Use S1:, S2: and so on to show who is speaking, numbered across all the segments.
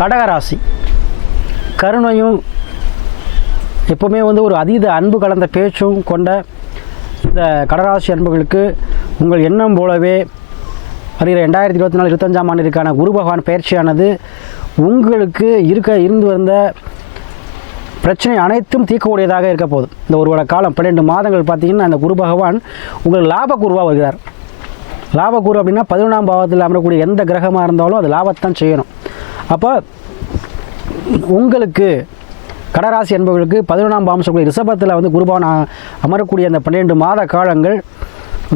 S1: கடகராசி. கருணையும் எப்போவுமே வந்து ஒரு அதீத அன்பு கலந்த பேச்சும் கொண்ட இந்த கடகராசி அன்புகளுக்கு உங்கள் எண்ணம் போலவே வருகிற ரெண்டாயிரத்தி இருபத்தி நாலு இருபத்தஞ்சாம் ஆண்டிற்கான குரு பகவான் பயிற்சியானது உங்களுக்கு இருக்க இருந்து வந்த பிரச்சனை அனைத்தும் தீர்க்கக்கூடியதாக இருக்க போகுது. இந்த ஒரு வருட காலம் பன்னெண்டு மாதங்கள் பார்த்தீங்கன்னா அந்த குரு பகவான் உங்களுக்கு லாபக்குருவாக வருகிறார். லாபக்குரு அப்படின்னா பதினொன்றாம் பாவத்தில் அமரக்கூடிய எந்த கிரகமாக இருந்தாலும் அது லாபத்தான் செய்யணும். அப்போ உங்களுக்கு கடராசி என்பவர்களுக்கு பதினொன்றாம் பாவம் ரிஷபத்தில் வந்து குருபவன் அமரக்கூடிய அந்த பன்னிரெண்டு மாத காலங்கள்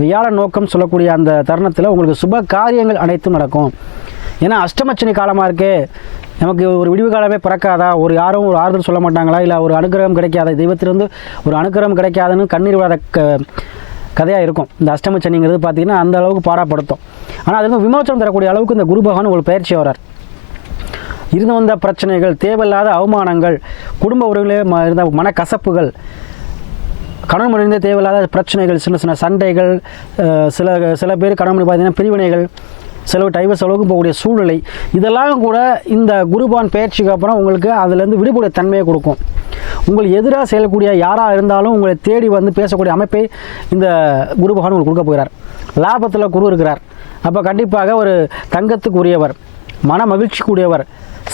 S1: வியாழ நோக்கம் சொல்லக்கூடிய அந்த தருணத்தில் உங்களுக்கு சுப காரியங்கள் அனைத்தும் நடக்கும். ஏன்னா அஷ்டமச்சனி காலமாக இருக்கே நமக்கு ஒரு விடிவு காலமே பிறக்காதா? ஒரு யாரும் ஒரு ஆறுதல் சொல்ல மாட்டாங்களா? இல்லை ஒரு அனுகிரகம் கிடைக்காத? தெய்வத்திலிருந்து ஒரு அனுகிரகம் கிடைக்காதுன்னு கண்ணீர் விடாத க கதையாக இருக்கும். இந்த அஷ்டமச்சனிங்கிறது பார்த்தீங்கன்னா அந்த அளவுக்கு பாடப்படுத்தும் ஆனால் அதுக்கு விமோச்சனம் தரக்கூடிய அளவுக்கு இந்த குரு பகவான் உங்களுக்கு பயிற்சி வரார் இருந்து வந்த பிரச்சனைகள் தேவையில்லாத அவமானங்கள் குடும்ப உறவுகளே ம- இருந்த மனக்கசப்புகள் கணவன் மனைவி தேவையில்லாத பிரச்சனைகள் சின்ன சின்ன சண்டைகள் சில சில பேர் கணவன் மனைவி பார்த்தீங்கன்னா பிரிவினைகள் செலவு டைவர்ஸ் அளவுக்கு போகக்கூடிய சூழ்நிலை. இதெல்லாம் கூட இந்த குருபான் பயிற்சிக்கு அப்புறம் உங்களுக்கு அதுலேருந்து விடுபடைய தன்மையை கொடுக்கும். உங்களுக்கு எதிராக செயல்கூடிய யாராக இருந்தாலும் உங்களை தேடி வந்து பேசக்கூடிய அமைப்பை இந்த குரு பகவான் உங்களுக்கு கொடுக்க போகிறார். லாபத்தில் குரு இருக்கிறார். அப்போ கண்டிப்பாக ஒரு தங்கத்துக்குரியவர் மன மகிழ்ச்சிக்குரியவர்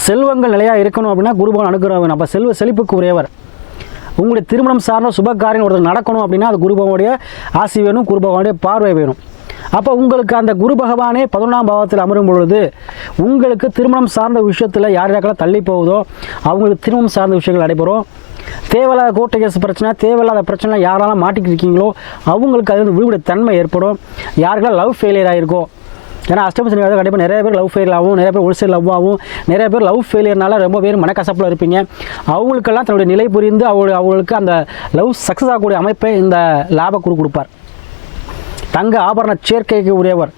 S1: செல்வங்கள் நிலையாக இருக்கணும் அப்படின்னா குருபவன் அனுகிரகம். அப்போ செல்வ செழிப்புக்கு உரியவர். உங்களுடைய திருமணம் சார்ந்த சுபகாரியம் ஒருத்தர் நடக்கணும் அப்படின்னா அது குருபவனுடைய ஆசி வேணும் குருபவனுடைய பார்வை வேணும். அப்போ உங்களுக்கு அந்த குரு பகவானே பதினொன்றாம் பாவத்தில் அமரும் பொழுது உங்களுக்கு திருமணம் சார்ந்த விஷயத்தில் யார் யாருக்கெல்லாம் தள்ளி போகுதோ அவங்களுக்கு திருமணம் சார்ந்த விஷயங்கள் நடைபெறும். தேவையில்லாத கோர்ட்டு கேஸ் பிரச்சனை தேவையில்லாத பிரச்சனை யாரெல்லாம் மாட்டிக்கிட்டு இருக்கீங்களோ அவங்களுக்கு அது வந்து விடுபட தன்மை ஏற்படும். யாருக்கெல்லாம் லவ் ஃபெயிலியர் ஆகிருக்கோ ஏன்னா அஷ்டமசனி சனி கண்டிப்பாக நிறைய பேர் லவ் ஃபெயில் ஆகும் நிறைய பேர் ஒரு சைடு லவ் ஆகும். நிறைய பேர் லவ் ஃபெயிலியர்னால ரொம்ப பேர் மனக்கசப்பில் இருப்பீங்க. அவங்களுக்கெல்லாம் தன்னுடைய நிலை புரிந்து அவங்க அவங்களுக்கு அந்த லவ் சக்ஸஸ் ஆகக்கூடிய அமைப்பை இந்த லாப குரு கொடுப்பார். தங்க ஆபரண சேர்க்கைக்கு உரியவர்.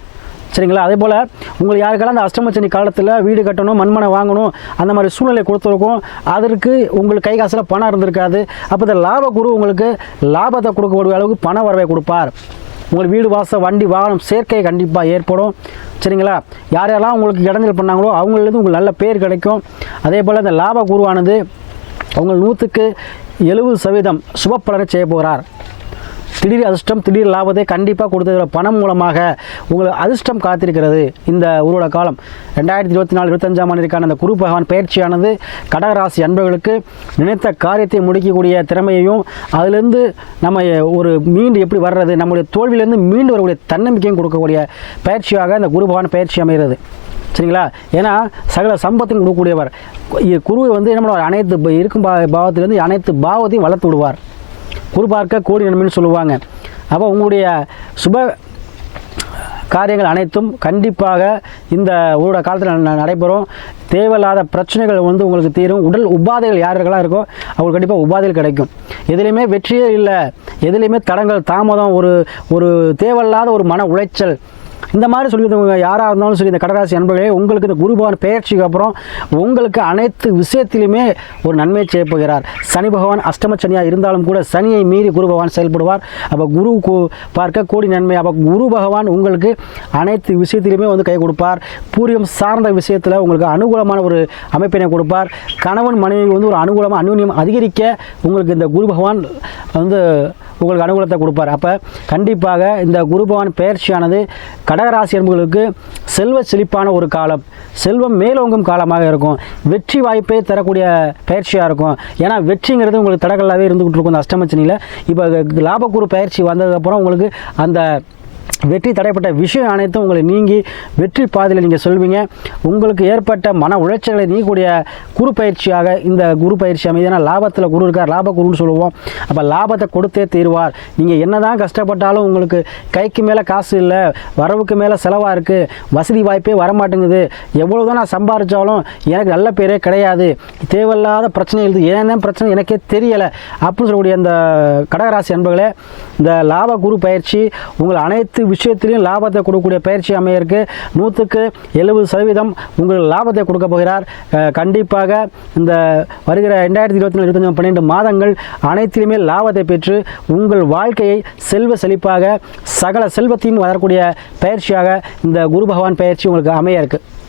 S1: சரிங்களா? அதே போல் உங்களுக்கு யாருக்கெல்லாம் அந்த அஷ்டமச்சனி காலத்தில் வீடு கட்டணும் மண்மனை வாங்கணும் அந்த மாதிரி சூழ்நிலை கொடுத்துருக்கும் அதற்கு உங்களுக்கு கை காசில் பணம் இருந்திருக்காது. அப்போ இந்த லாப குரு உங்களுக்கு லாபத்தை கொடுக்கக்கூடிய அளவுக்கு பண வரவை கொடுப்பார். உங்கள் வீடு வாசல் வண்டி வாகனம் சேர்க்கை கண்டிப்பாக ஏற்படும். சரிங்களா? யார் யாரெல்லாம் உங்களுக்கு இடைஞ்சல் பண்ணாங்களோ அவங்களிருந்து உங்களுக்கு நல்ல பேர் கிடைக்கும். அதே போல் இந்த லாப குருவானது உங்கள் நூற்றுக்கு எழுபது சதவீதம் சுப பலனை செய்ய போகிறார். திடீர் அதிர்ஷ்டம் திடீர் லாபத்தை கண்டிப்பாக கொடுத்துக்கிற பணம் மூலமாக உங்களுக்கு அதிர்ஷ்டம் காத்திருக்கிறது இந்த உருவட காலம். ரெண்டாயிரத்தி இருபத்தி நாலு இருபத்தஞ்சாம் ஆண்டிற்கான அந்த குரு பகவான் பயிற்சியானது கடகராசி அன்பர்களுக்கு நினைத்த காரியத்தை முடிக்கக்கூடிய திறமையையும் அதிலிருந்து நம்ம ஒரு மீண்டு எப்படி வர்றது நம்முடைய தோல்வியிலேருந்து மீண்டு வரக்கூடிய தன்னம்பிக்கையும் கொடுக்கக்கூடிய பயிற்சியாக இந்த குரு பகவான் பயிற்சி அமைகிறது. சரிங்களா? ஏன்னா சகல சம்பத்தையும் கொடுக்கக்கூடியவர். குருவை குரு வந்து என்ன பண்ணுவார்? அனைத்து இருக்கும் பா பாவத்திலேருந்து அனைத்து பாவத்தையும் வளர்த்து விடுவார். குரு பார்க்க கோடி நன்மைன்னு சொல்லுவாங்க. அப்போ உங்களுடைய சுப காரியங்கள் அனைத்தும் கண்டிப்பாக இந்த ஊரோட காலத்தில் நடைபெறும். தேவையில்லாத பிரச்சனைகள் வந்து உங்களுக்கு தீரும். உடல் உபாதைகள் யாருக்கெல்லாம் இருக்கோ அவங்களுக்கு கண்டிப்பாக உபாதைகள் கிடைக்கும். எதுலேயுமே வெற்றியே இல்லை. எதுலேயுமே தடங்கள் தாமதம் ஒரு ஒரு தேவையில்லாத ஒரு மன உளைச்சல் இந்த மாதிரி சொல்லியிருந்தவங்க யாராக இருந்தாலும் சரி இந்த கடராசி அன்பர்களே உங்களுக்கு இந்த குருபவன் பெயர்ச்சிக்கு அப்புறம் உங்களுக்கு அனைத்து விஷயத்திலுமே ஒரு நன்மை செய்ய போகிறார். சனி பகவான் அஷ்டம சனியாக இருந்தாலும் கூட சனியை மீறி குரு பகவான் செயல்படுவார். அப்போ குரு பார்க்க கோடி நன்மை. அப்போ குரு பகவான் உங்களுக்கு அனைத்து விஷயத்திலுமே வந்து கை கொடுப்பார். பூரியம் சார்ந்த விஷயத்தில் உங்களுக்கு அனுகூலமான ஒரு அமைப்பினை கொடுப்பார். கணவன் மனைவி வந்து ஒரு அனுகூலமாக அந்யூன்யம் அதிகரிக்க உங்களுக்கு இந்த குரு பகவான் வந்து உங்களுக்கு அனுகூலத்தை கொடுப்பார். அப்போ கண்டிப்பாக இந்த குருபவான் பயிற்சியானது பெயர்ச்சியானது கடகராசி என்பவர்களுக்கு செல்வ செழிப்பான ஒரு காலம். செல்வம் மேலோங்கும் காலமாக இருக்கும். வெற்றி வாய்ப்பை தரக்கூடிய பயிற்சியாக இருக்கும். ஏன்னா வெற்றிங்கிறது உங்களுக்கு தடகளாகவே இருந்துகிட்டு இருக்கும் அந்த அஷ்டமச்சனியில். இப்போ லாபக்குரு பயிற்சி வந்ததுக்கப்புறம் உங்களுக்கு அந்த வெற்றி தடைப்பட்ட விஷயம் அனைத்தும் உங்களை நீங்கி வெற்றி பாதையில் நீங்கள் சொல்வீங்க. உங்களுக்கு ஏற்பட்ட மன உளைச்சலை நீக்கூடிய குரு பயிற்சியாக இந்த குரு பயிற்சி அமைதியான லாபத்தில் குரு இருக்கார். லாப குருன்னு சொல்லுவோம். அப்போ லாபத்தை கொடுத்தே தீர்வார். நீங்கள் என்னதான் கஷ்டப்பட்டாலும் உங்களுக்கு கைக்கு மேலே காசு இல்லை வரவுக்கு மேலே செலவாக இருக்குது வசதி வாய்ப்பே வரமாட்டேங்குது. எவ்வளோ தான் நான் சம்பாதிச்சாலும் எனக்கு நல்ல பேரே கிடையாது. தேவையில்லாத பிரச்சனை எழுது. ஏன் தான் பிரச்சனை? எனக்கே தெரியலை. அப்படின்னு சொல்லக்கூடிய அந்த கடகராசி அன்பர்களே இந்த லாப குரு பயிற்சி உங்கள் அனைத்து விஷயத்திலையும் லாபத்தை கொடுக்கக்கூடிய பயிற்சி அமையிருக்கு நூற்றுக்கு எழுபது சதவீதம் உங்களுக்கு லாபத்தை கொடுக்க போகிறார். கண்டிப்பாக இந்த வருகிற ரெண்டாயிரத்தி இருபத்தி நாலு இருபத்தஞ்சு பன்னெண்டு மாதங்கள் அனைத்திலுமே லாபத்தை பெற்று உங்கள் வாழ்க்கையை செல்வ செழிப்பாக சகல செல்வத்தையும் வரக்கூடிய பயிற்சியாக இந்த குரு பகவான் பயிற்சி உங்களுக்கு அமைய இருக்குது